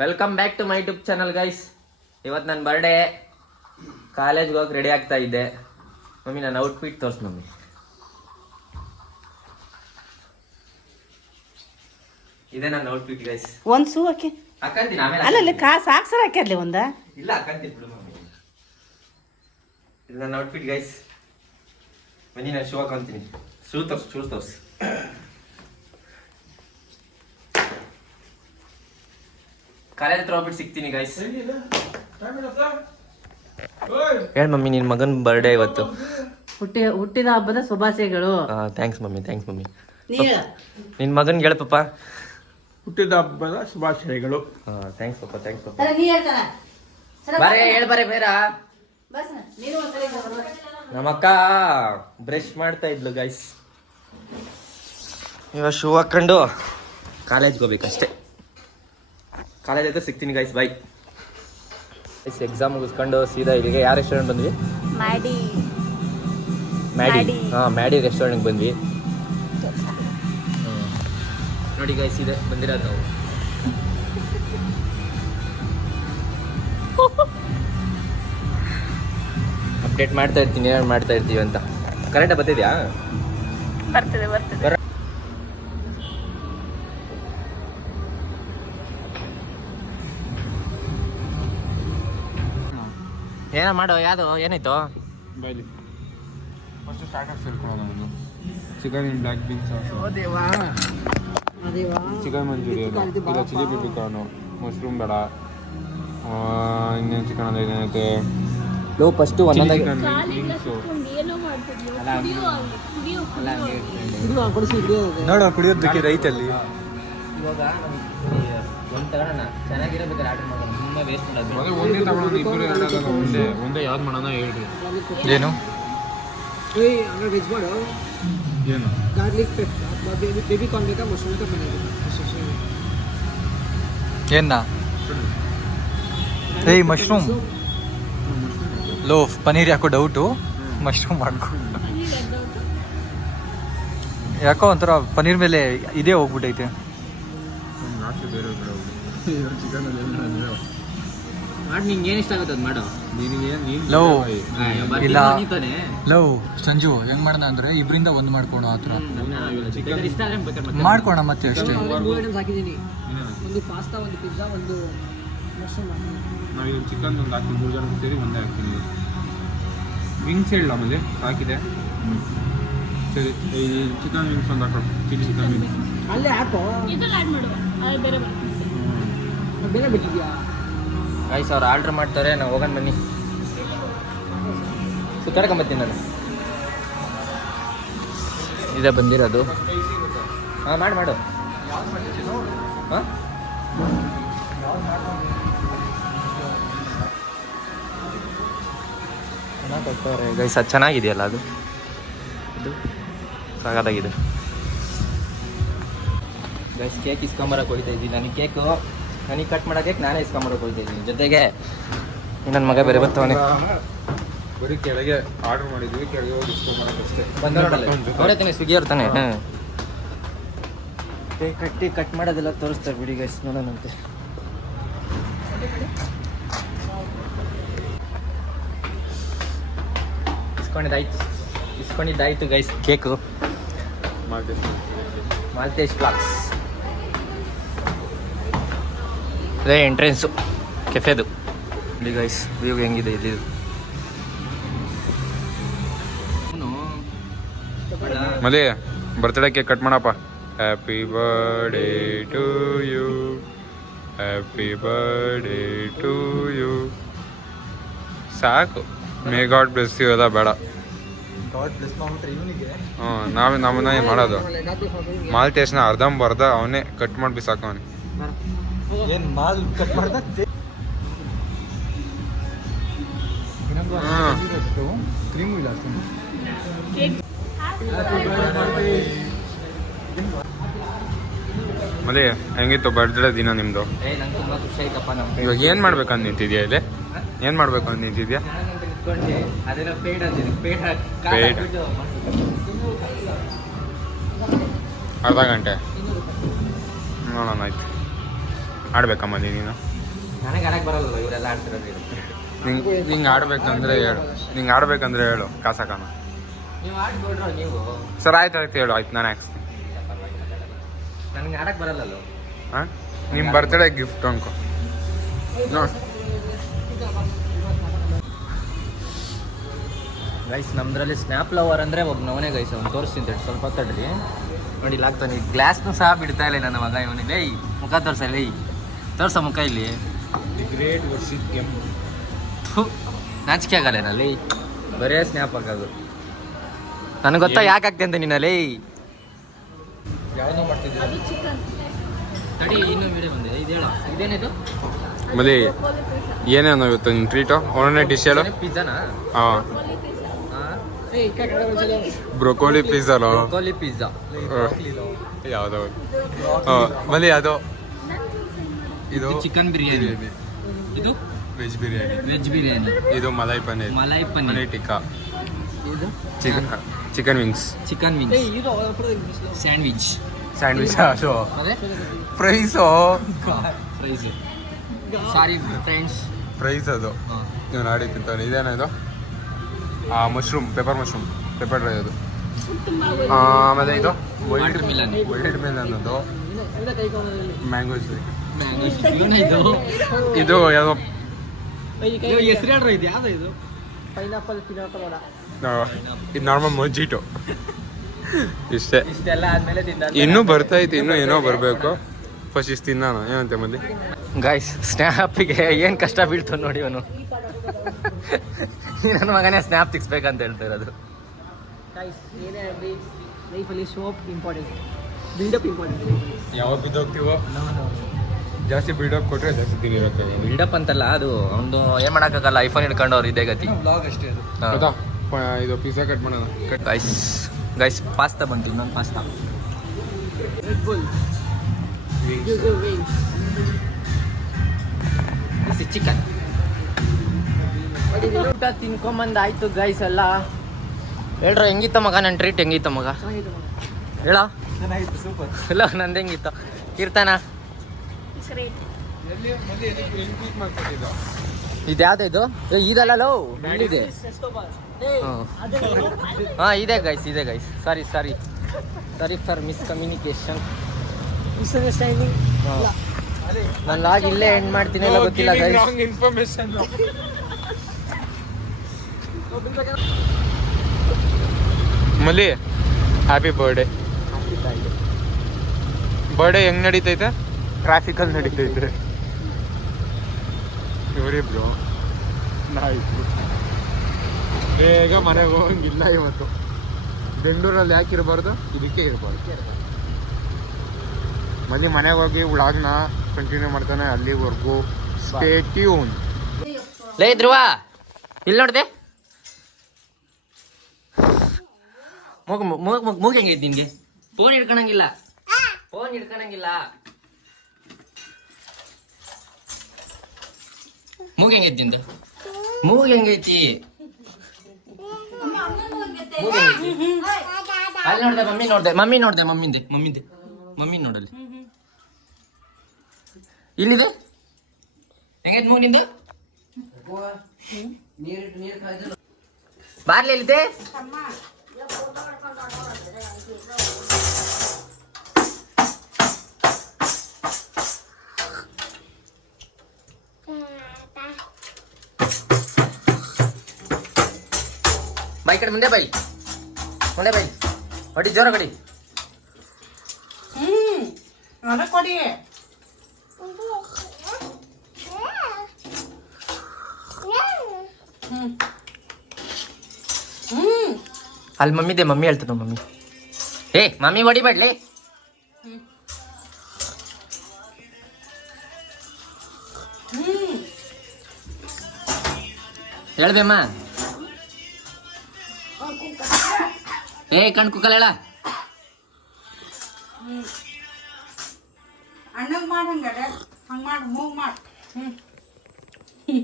Welcome back to my YouTube channel guys. ಇವತ್ತು ನನ್ನ birthday. ಕಾಲೇಜ್ಗೆ ಹೋಗಿ ರೆಡಿ ಆಗ್ತಾ ಇದ್ದೆ. ಮಮ್ಮಿ ನನ್ನ ಔಟ್ಫಿಟ್ ತೋರಿಸ್ ಮಮ್ಮಿ. ಇದೇ ನನ್ನ ಔಟ್ಫಿಟ್ ಗೈಸ್. ಒಂದು ಶೂ ಹಾಕಿ ಹಾಕಂತೀನಿ ಆಮೇಲೆ. ಅಲ್ಲ ಸಾಕ್ಸರ ಹಾಕ್ಯಾರ್ಲಿ ಒಂದ. ಇಲ್ಲ ಹಾಕಂತೀನಿ ಬಿಡು ಮಮ್ಮಿ. ಇದು ನನ್ನ ಔಟ್ಫಿಟ್ ಗೈಸ್. ಬನ್ನಿ ನಾನು ಶೂ ಹಾಕೊಂತೀನಿ. ಶೂ ತೋರ್ಸ್. ಕಾಲೇಜ್ ಹತ್ರ ಹೋಗ್ಬಿಟ್ಟು ಸಿಗ್ತೀನಿ ಗೈಸ್. ಹೇಳಿ ಮಮ್ಮಿ, ನಿನ್ನ ಮಗನ ಬರ್ಡೇ ಇವತ್ತು. ಹುಟ್ಟಿದ ಹಬ್ಬದ ಶುಭಾಶಯಗಳು. Thanks mummy. ನಿನ್ನ ಮಗನ್ಗೆ ಹೇಳ ಪಪ್ಪ. ಹುಟ್ಟಿದ ಹಬ್ಬದ ಶುಭಾಶಯಗಳು. ಥ್ಯಾಂಕ್ಸ್ ಪಪ್ಪ. ಬರೇ ಬೇಡ. ನಮ್ಮಕ್ಕ ಬ್ರಷ್ ಮಾಡ್ತಾ ಇದ್ಲು ಗೈಸ್. ಇವಾಗ ಶೂ ಹಾಕೊಂಡು ಕಾಲೇಜ್ಗೆ ಹೋಗ್ಬೇಕಷ್ಟೇ. ಕಾಲೇಜ್ ಹತ್ರ ಸಿಗ್ತೀನಿ ಗೈಸ್. ಬಾಯ್. ಎಕ್ಸಾಮ್ ಮುಗಿಸ್ಕೊಂಡು ಸೀದಾ ಇಲ್ಲಿಗೆ ಯಾವ ರೆಸ್ಟೋರೆಂಟ್ ಬಂದ್ವಿ? ಮ್ಯಾಡಿ ರೆಸ್ಟೋರೆಂಟ್ಗೆ ಬಂದ್ವಿ. ನೋಡಿ ಗೈಸ್, ಇದೆ ಬಂದಿರೋದು ನಾವು. ಅಪ್ಡೇಟ್ ಮಾಡ್ತಾ ಇರ್ತೀನಿ ಏನೇನು ಮಾಡ್ತಾ ಇರ್ತೀವಿ ಅಂತ. ಕರೆಕ್ಟಾಗಿ ಬರ್ತಿದ್ಯಾ? ಬರ್ತದೆ. ಏನೋ ಮಾಡೋ. ಯಾವುದು ಏನಾಯ್ತು? ಬೈಲಿ ಫಸ್ಟ್ ಸ್ಟಾರ್ಟರ್ಸ್ ಹೇಳ್ಕೊಳ್ಳೋಣ. ಒಂದು chicken in black beans sauce, chicken Manchurian, ಇಲ್ಲ ಚಿಲ್ಲಿ ಪೆಪ್ಪರ್ ಕಾರ್ನು, ಮಶ್ರೂಮ್ ಬೇಡ. ಇನ್ನೇನು ಚಿಕನ್ ಅಂದರೆ ಏನೈತೆ? ಲೋ ಫಸ್ಟು ಒಂದೊಂದಾಗಿ ನೋಡು, ಕುಡಿಯೋದು ಬೇಕಿದ್ರೆ ರೈತಲ್ಲಿ. ಇವಾಗ ಒಂದು ತಗೋಣ. ಚೆನ್ನಾಗಿರಬೇಕಾದ್ರೆ ಆರ್ಡರ್ ಮಾಡೋಣ. ತುಂಬ ವೇಸ್ಟ್ ಮಾಡೋದು. ಒಂದೇ ತಗೊಳ್ಳೋಣ, ಇಬ್ಬರು ಎರಡಾಗಲ್ಲ. ಒಂದೇ ಯಾವ್ದು ಮಾಡೋಣ ಹೇಳ್ರಿ. ಏನು ವೆಜ್ ಮಾಡು. ಏನು ಗಾರ್ಲಿಕ್ ಪೆಪ್ಪರ್ ಬೇಬಿ ಕಾರ್ನ್ ಬೇಕಾ ಮಶ್ರೂಮ್ ಬೇಕಾ ಏನ ಏಯ್ ಮಶ್ರೂಮ್ ಲೋ ಪನ್ನೀರ್ ಯಾಕೋ ಡೌಟು. ಮಶ್ರೂಮ್ ಮಾಡ್ಕೊ. ಯಾಕೋ ಒಂಥರ ಪನ್ನೀರ್ ಮೇಲೆ ಇದೇ ಹೋಗ್ಬಿಟ್ಟೈತೆ. ಆಸೆ ಬೇರೆ ಚಿಕನಲ್ಲಿ ಮಾಡಿ. ನಿಂಗೆ ಏನು ಇಷ್ಟ ಆಗುತ್ತೆ ಅದು ಮಾಡು. ಲವ್ ಇಲ್ಲ ಲವ್ ಸಂಜು ಹೆಂಗ್ ಮಾಡ್ದ ಅಂದ್ರೆ ಇಬ್ರಿಂದ ಒಂದು ಮಾಡ್ಕೊಳೋ ಆ ಥರ ಮಾಡ್ಕೋಣ ಮತ್ತೆ ಅಷ್ಟೇ. ಹಾಕಿದ್ದೀನಿ. ಒಂದು ಪಾಸ್ತಾ, ಒಂದು ಪಿಜ್ಜಾ, ಒಂದು ಮಶ್ರೂಮ್. ನಾವೀಗ ಚಿಕನ್ ಒಂದು ಹಾಕಿ 3 ಜನ ಸೇರಿ ಒಂದೇ ಹಾಕ್ತೀನಿ. ವಿಂಗ್ಸ್ ಹೇಳಲ್ಲ ಆಮೇಲೆ ಹಾಕಿದೆ. ಸರಿ, ಈ ಚಿಕನ್ ವಿಂಗ್ಸ್ ಒಂದು ಹಾಕೋ. ಚಿಲ್ಲಿ ಚಿಕನ್ ವಿಂಗ್ಸ್ ಅಲ್ಲೇ ಹಾಕೋ. ಬೇರೆ ಬಿಟ್ಟಿದ್ಯಾ ಗೈಸ್? ಅವ್ರು ಆರ್ಡ್ರ್ ಮಾಡ್ತಾರೆ, ನಾವು ಹೋಗೋಣ ಬನ್ನಿ. ಸುತ್ತಾಡ್ಕೊಂಬತ್ತೀನಿ ನಾನು. ಇದೇ ಬಂದಿರೋದು. ಹಾಂ ಮಾಡು. ಹಾಂ ಕೊಡ್ತಾರೆ ಗೈಸ್. ಅದು ಚೆನ್ನಾಗಿದೆಯಲ್ಲ ಅದು ಸಾಕಾಗಿದೆ ಗೈಸ್. ಕೇಕ್ ಇಸ್ಕೊಂಬರಕ್ಕೆ ಹೋಗ್ತಾ ಇದ್ದೀನಿ. ನನಗೆ ಕಟ್ ಮಾಡೋ ಕೇಕ್ ನಾನೇ ಇಸ್ಕೊಂಬರಕ್ಕೆ ಹೋಗ್ತಾ ಇದ್ದೀನಿ. ಜೊತೆಗೆ ನನ್ನ ಮಗ ಬೇರೆ ಬರ್ತಾವನೆ. ಬರೀ ಕೆಳಗೆ ಆರ್ಡರ್ ಮಾಡಿದ್ವಿ, ಕೆಳಗೆ ಹೋಗಿ ಇಸ್ಕೊಂಬರೋದಷ್ಟೇ. ಅವರೇ ಸ್ವಿಗ್ಗಿ ಅವ್ರು ತಾನೆ. ಕೇಕ್ ಕಟ್ ಮಾಡೋದೆಲ್ಲ ತೋರಿಸ್ತಾರೆ ಬಿಡಿ ಗೈಸ್, ನೋಡೋಣಂತೆ. ಇಸ್ಕೊಂಡಿದ್ದಾಯ್ತು ಗೈಸ್ ಕೇಕು. ಮಾಲ್ತೇಶ್ ಫ್ಲಾಕ್ಸ್ ಅದೇ ಎಂಟ್ರೆನ್ಸು ಕೆಫೆದು. ಇಲ್ಲಿ ಗೈಸ್ ವ್ಯೂ ಹೆಂಗಿದೆ ಇಲ್ಲಿ. ಮಲಿ ಬರ್ತ್ಡೇ ಕೇಕ್ ಕಟ್ ಮಾಡಪ್ಪ. Happy birthday to you, happy birthday to you. ಸಾಕು. ಮೇ ಗಾಡ್ ಬ್ಲೆಸ್ ಯು ಎಲ್ಲ ಬೇಡ. ನಾವೇ ನಮ್ಮನ್ನ ಮಾಡೋದು. ಮಾಲ್ತೇಶ್ನ ಅರ್ಧಂಬರ್ಧ ಅವನೇ ಕಟ್ ಮಾಡಿ ಬಿಸಾಕವನೆ. ಏನು ಮಾಲ್ ಕಟ್ ಮಾಡ್ದ ಕ್ರೀಮ್ ಇಲ್ಲ. ಮಲಿ ಹೆಂಗಿತ್ತು ಬರ್ತ್ಡೇ ದಿನ ನಿಮ್ದು? ನಂಗೆ ತುಂಬ ಖುಷಿ ಆಯ್ತಪ್ಪ. ಇವಾಗ ಏನು ಮಾಡ್ಬೇಕಂತ ನಿಂತಿದ್ಯಾ ಇಲ್ಲಿ? ಏನು ಮಾಡ್ಬೇಕು ಅಂತ ನಿಂತಿದ್ಯಾ? ಅದೇನೋ ಪೇಡ್ ಅಂತೀನಿ. ಪೇಡ್ ಅರ್ಧ ಗಂಟೆ ನೋಡೋಣ. ಆಯ್ತು ಆಡ್ಬೇಕಮ್ಮ ನೀನು ನನಗೆ ಆಡಕ್ಕೆ ಬರಲ್ಲ, ಇವರೆಲ್ಲ ಆಡ್ತಿರೋದು ಇರುತ್ತೆ. ನಿಂಗೆ ಆಡ್ಬೇಕಂದ್ರೆ ಹೇಳು, ನಿಂಗೆ ಆಡ್ಬೇಕಂದ್ರೆ ಹೇಳು ಕಾಸಕನ. ನೀವು ಆಡ್ಕೊಳ್ರೋ ನೀವು. ಸರ್ ಆಯ್ತು ಹೇಳು, ಆಯ್ತು ನಾನು ಹಾಕ್ಸ್ತೀನಿ. ನನಗೆ ಆಡಕ್ಕೆ ಬರಲ್ಲಲ್ಲೋ. ಹಾಂ ನಿಮ್ಮ ಬರ್ತ್ಡೇ ಗಿಫ್ಟ್ ಅನ್ಕೋ. ಗೈಸ್ ನಮ್ದ್ರಲ್ಲಿ ಸ್ನ್ಯಾಪ್ ಲವರ್ ಅಂದರೆ ಒಬ್ಬ ನವನೇ ಗೈಸ್, ಅವ್ನು ತೋರಿಸ್ತಿದ್ದೆ ಸ್ವಲ್ಪ ತಡ್ರಿ. ನೋಡಿ ಇಲ್ಲಿ ಆಗ್ತಾನೆ, ಗ್ಲಾಸ್ನು ಸಹ ಬಿಡ್ತಾ ಇಲ್ಲ ನನ್ನ ಮಗ ಇವನಿಗೆ. ಲೈ ಮುಖ ತೋರ್ಸಲ್ಲ, ತೋರ್ಸ ಮುಖ ಇಲ್ಲಿ. ಗ್ರೇಟ್ ವರ್ಷಿತ್ ಎಂ ನಾಚಿಕೆ ಆಗಲ್ಲ ನಲ್ಲಿ, ಬರೇ ಸ್ನ್ಯಾಪ್ ಹಾಕೋದು. ನನಗೆ ಗೊತ್ತಾ ಯಾಕೆ ಆಗ್ತೆ ಅಂತ ನೀನಲ್ಲಿ. ಯಾವುದೋ ಮಾಡ್ತಿದ್ದೀರಾ ತಡಿ, ಇನ್ನೂ ವಿಡಿಯೋ ಬಂದಿದೆ. ಇದು ಹೇಳೋ, ಇದೇನಿದು? ಮಲ್ಲಿ ಏನೇನು ಇವತ್ತು ನಿನ್ನ ಟ್ರೀಟು? ಒಂದನೇ ಡಿಶ್ ಹೇಳು. ಪಿಜ್ಜಾನಾ? ಹಾಂ ಬ್ರೊಕೋಲಿ ಪಿಜ್ಜಾನೋ? Broccoli pizza. ಯಾವುದೋ ಹಾಂ ಮಲ್ಲಿ ಅದು ಇದು ಚಿಕನ್ ಬಿರಿಯಾನಿ, ಇದು ವೆಜ್ ಬಿರಿಯಾನಿ, ವೆಜ್ ಬಿರಿಯಾನಿ, ಇದು ಮಲೈ ಪನ್ನೀರ್, ಮಲೈ ಪನ್ನೀರ್ ಪನ್ನೀರ್, ಟಿಕ್ಕಾ, ಇದು chicken wings, chicken wings, sandwich, sandwich, ಅದು ಅದೇ fries, fries, sorry friends, fries ಅದು ನೀವು ನಾಡಿ ತಿಂತಾನೆ. ಇದೇನೋ ಇದು mushroom, pepper mushroom, pepper dry ಅದು. ಆಮೇಲೆ ಇದು ವೈಲ್ಡ್ Watermelon. ಮಿಲನ್ ಅದು, ಮ್ಯಾಂಗೋ ಜ್ಯೂಸ್, ಇದು ಇದು ಯಾವುದೋ ಹೆಸರು ಹೇಳ್ರು, ಇದು ಯಾವ್ದು ಇದು? ಪೈನಾಪಲ್ ಪಿನಾಪಲ್ ವಡ. ಇದು ನಾರ್ಮಲ್ ಮೊಜಿಟೋ. ಇಷ್ಟೇ, ಇಷ್ಟೆಲ್ಲ ಆದ್ಮೇಲೆ ತಿಂದ ಇನ್ನೂ ಬರ್ತೈತೆ, ಇನ್ನೂ ಏನೋ ಬರಬೇಕು. ಫಸ್ಟ್ ಇಷ್ಟು ತಿನ್ನೋಣ ಏನಂತೆ ಮಲ್ಲಿ. ಗೈಸ್ ಸ್ನ್ಯಾಪಿಗೆ ಏನು ಕಷ್ಟ ಬೀಳ್ತು ನೋಡಿ ಅವನು. ನನ್ನ ಮಗನೇ ಸ್ನ್ಯಾಪ್ ತಿಕ್ಸ್ಬೇಕಂತ ಹೇಳ್ತಾ ಇರೋದು. ಗೈಸ್ ಏನೇ ಆಗಲಿ ಲೈಫಲ್ಲಿ ಶೋಪ್ ಇಂಪಾರ್ಟೆಂಟ್, ಬಿಲ್ಡಪ್ ಇಂಪಾರ್ಟೆಂಟ್. ಯಾವಾಗ ಬಿದ್ದೋಗ್ತೀವೋ ಜಾಸ್ತಿ ಬಿಲ್ಡಪ್ ಕೊಟ್ಟರೆ ಜಾಸ್ತಿ ದಿನ ಇರುತ್ತೆ. ಬಿಲ್ಡಪ್ ಅಂತಲ್ಲ, ಅದು ಒಂದು ಏನು ಮಾಡೋಕ್ಕಾಗಲ್ಲ, ಐಫೋನ್ ಹಿಡ್ಕೊಂಡು ಅವ್ರು ಇದೇ ಗತಿ. ಬ್ಲಾಗ್ ಅಷ್ಟೇ ಅದು. ಹೌದಾ? ಇದು ಪಿಜ್ಜಾ ಕಟ್ ಮಾಡೋಣ. ಗೈಸ್ ಪಾಸ್ತಾ ಬಂತು, ಇನ್ನೊಂದು ಪಾಸ್ತಾ. ರೆಡ್ ಬುಲ್, ಚಿಕನ್ ಊಟ ತಿನ್ಕೊಂಬಂದಾಯ್ತು ಗೈಸ್ ಎಲ್ಲ. ಹೇಳ್ರ ಹೆಂಗಿತ್ತ ಮಗ ನನ್ನ ಟ್ರೀಟ್? ಹೆಂಗಿತ್ತ ಮಗ ಹೇಳ? ಸೂಪರ್. ಇಲ್ಲ ನಂದು ಹೆಂಗಿತ್ತು? ಕೀರ್ತನ ಇದು ಯಾವ್ದು ಇದು? ಇದಲ್ಲ ಲೋ, ಇಲ್ಲಿದೆ. ಹಾಂ ಇದೆ guys. Sorry for miscommunication. Misunderstanding. ನಾನು ಲಾಗ್ ಇಲ್ಲೇ ಎಂಡ್ ಮಾಡ್ತೀನಿ, ಎಲ್ಲ ಗೊತ್ತಿಲ್ಲ ಗೈಸ್. ಇನ್ಫಾರ್ಮೇಶನ್. ಮಲ್ಲಿ ಹ್ಯಾಪಿ ಬರ್ಡೇ. ಬರ್ಡೇ ಹೆಂಗ್ ನಡೀತೈತೆ? ಟ್ರಾಫಿಕಲ್ಲಿ ನಡೀತೈತೆ. ಇವರಿಬ್ರು ನಾಯಿತು ಬೇಗ ಮನೆಗೆ ಹೋಗಂಗಿಲ್ಲ ಇವತ್ತು. ಬೆಂಗಳೂರಲ್ಲಿ ಯಾಕೆ ಇರಬಾರ್ದು? ಇದಕ್ಕೆ ಇರಬಾರ್ದು. ಮಲ್ಲಿ ಮನೆಗೆ ಹೋಗಿ ವ್ಲಾಗ್ನ ಕಂಟಿನ್ಯೂ ಮಾಡ್ತಾನೆ, ಅಲ್ಲಿವರೆಗೂ ಸ್ಟೇ ಟ್ಯೂನ್. ಲೇ ಧ್ರುವ, ಇಲ್ಲಿ ನೋಡಿದೆ ಮೂಗ್ ಹೆಂಗೈತಿ ನಿನ್ಗೆ? ಫೋನ್ ಹಿಡ್ಕೊಳಂಗಿಲ್ಲ. ಮೂಗ್ ಹೆಂಗೈತಿ ನಿಂದು? ಮೂಗ್ ಹೆಂಗೈತಿ? ಅಲ್ಲಿ ನೋಡ್ದೆ, ಮಮ್ಮಿ ನೋಡ್ದೆ, ಮಮ್ಮಿ ನೋಡಲ್ಲಿ. ಇಲ್ಲಿದೆ ಹೆಂಗೈತಿ ಮೂಗ್ ನಿಂದು? ಬಾರ್ಲಿ ಎಲ್ಲಿದೆ? ಬಾಯ್ ಕಡೆ ಮುಂದೆ ಬಾಯ್ ಹೊಡಿ, ಜೋರ ಕಡಿ. ಕೊಡಿ. ಅಲ್ಲಿ ಮಮ್ಮಿ ಹೇಳ್ತದ. ಮಮ್ಮಿ ಹೊಡಿಬೇಡ್ಲಿ. ಹೇಳ್ಬೇಮ್ಮ. ಕಣ್ ಕುಕ್ಕಲ್ ಹೇಳ. ಅಣ್ಣಗ್ ಮಾಡಂಗಾರೆ ಹಂಗ ಮಾಡಿ ಮೂಗ್ ಮಾಡಿ.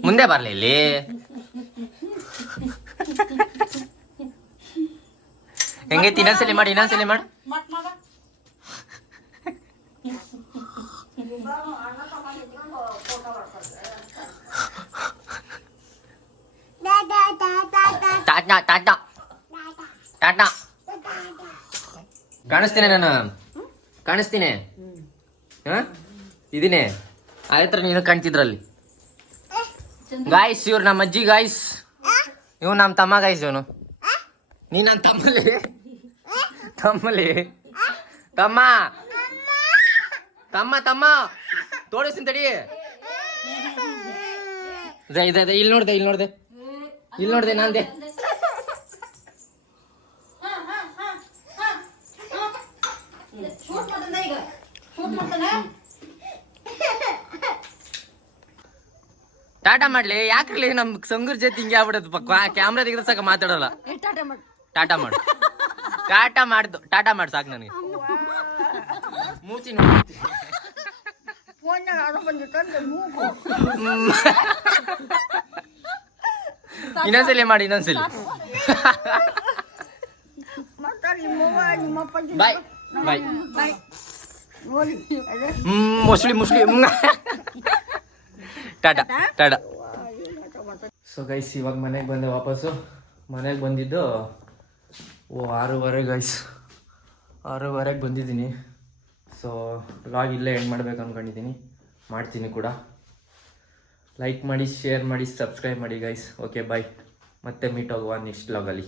ಮುಂದೆ ಬರ್ಲಿ ಇಲ್ಲಿ. ಹೆಂಗೈತಿ? ಇನ್ನೊಂದ್ಸಲಿ ಮಾಡಿ. ಮಟ್ ಮಾಡ ಟಾಟಾ ಟಾಟಾ ಟಾಟಾ ಕಾಣಿಸ್ತೀನಿ ನಾನು ಕಾಣಿಸ್ತೀನಿ ಹಾ ಇದೀನಿ ಆಯ್ತರ ನೀನು ಕಾಣ್ತಿದ್ರಲ್ಲಿ ಗಾಯ್ಸ್ ಇವ್ರು ನಮ್ಮ ಅಜ್ಜಿ ಗಾಯ್ಸ್ ಇವ್ ನಮ್ಮ ತಮ್ಮ ಗಾಯ್ಸ್ ಇವನು ನೀ ನನ್ನ ತಮ್ಮಲಿ ತಮ್ಮ ತಮ್ಮ ತಮ್ಮ ತೋರಿಸ್ತೀನಿ ತಡಿ ಇಲ್ಲಿ ನೋಡ್ದೆ ನಾನ್ದೆ ಶೂಟ್ ಮಾಡ್ತಾನೆ ಈಗ ಶೂಟ್ ಮಾಡ್ತಾನೆ ಟಾಟಾ ಮಾಡ್ಲಿ ಯಾಕ್ರಲಿ ನಮ್ ಸಂಗೂರ್ ಜೊತೆ ಹಿಂಗೆ ಆಗ್ಬಿಡೋದು ಕ್ಯಾಮ್ರಾ ತೆಗೆದ ಸಾಕ ಮಾತಾಡೋಲ್ಲ ಟಾಟಾ ಮಾಡು ಸಾಕು ನನಗೆ ಮೂಚಿ ನೋಡಿ ಇನ್ನೊಂದ್ಸಲಿ ಮಾಡಿ ಬಾಯ್ ಬಾಯ್ ಮುಸ್ಲಿ ಟಾಟಾ ಸೊ ಗೈಸ್ ಇವಾಗ ಮನೆಗೆ ಬಂದೆ ವಾಪಸ್ಸು ಮನೆಗೆ ಬಂದಿದ್ದು 6:30 ಗೈಸ್ 6:30 ಬಂದಿದ್ದೀನಿ ಸೊ ವ್ಲಾಗ್ ಇಲ್ಲೇ ಎಂಡ್ ಮಾಡ್ಬೇಕು ಅಂದ್ಕೊಂಡಿದ್ದೀನಿ ಮಾಡ್ತೀನಿ ಕೂಡ ಲೈಕ್ ಮಾಡಿ ಶೇರ್ ಮಾಡಿ ಸಬ್ಸ್ಕ್ರೈಬ್ ಮಾಡಿ ಗೈಸ್ ಓಕೆ ಬಾಯ್ ಮತ್ತೆ ಮೀಟ್ ಆಗುವ ನೆಕ್ಸ್ಟ್ ವ್ಲಾಗಲ್ಲಿ